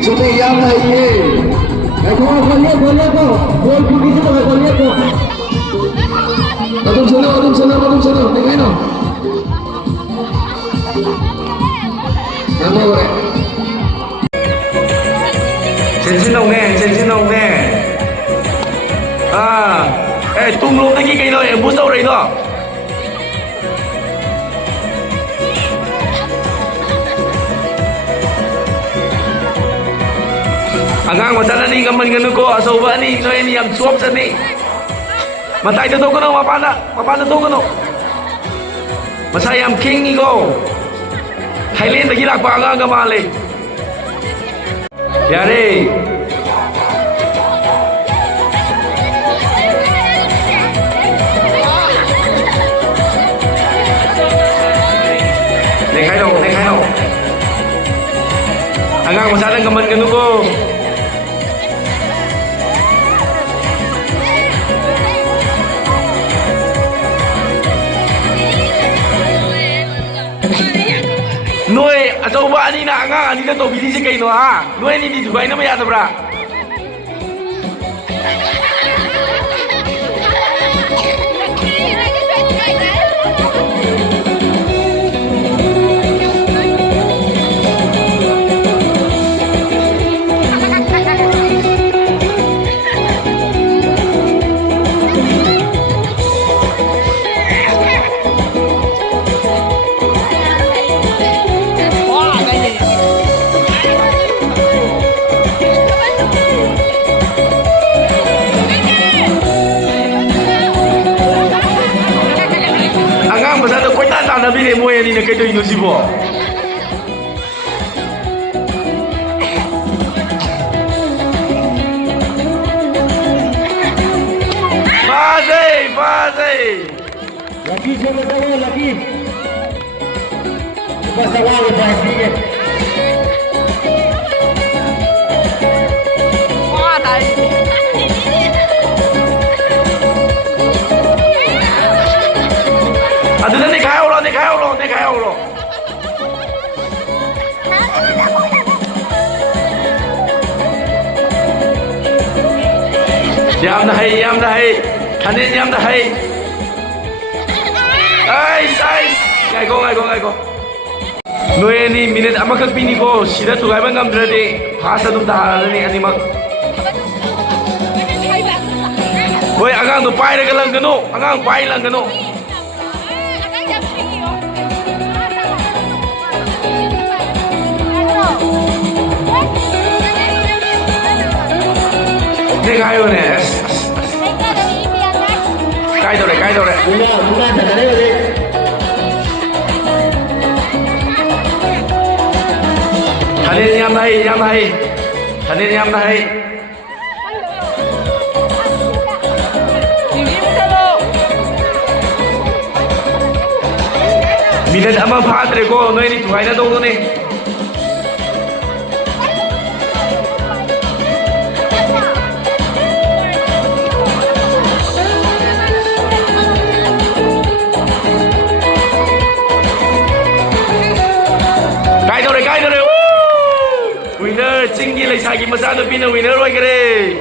Sudah yang lagi. Kau lihat kau. Gol pergi tu kau lihat kau. Adum sana. Tengok ini. Nama orang. Trên nông nè. Tung luôn cái cây rồi, bút đâu rồi đó. Agang masana ni kaman gano ko asoba ni no ni am swap sa ni. Matay to ko no mapana to ko no. Masayam king ni ko. Thailand lagi lak pa agang gamale. Yare. Nekai đâu. Agang masana kaman gano ko. Nuôi dâu vợ đi nè ngang đi tổ bí đi chơi cây nó à nuôi đi thủ nó mới ăn được ra Nabi ni moya ni nak kata ini siapa? Fazei. Lagi sama lagi. Pasawal lepas ni. Wah, tadi. Ada ni kaya orang. Yam dah Hanin yam dah Ngai ko. Noi ni minit amakak pini ko sida tu gai bangam drade phasa dum dah ni animak. Hoi agang tu pai re lang gano. Agang pai lang gano. Ni kayo ni. Kayo re. Bukan sekali ni. Hanin yam dah. Minit ama phadre ko noi ni thuai na dong ni. Kai rồi. Winner chính lấy sai cái mà sao được pin winner rồi cái đấy.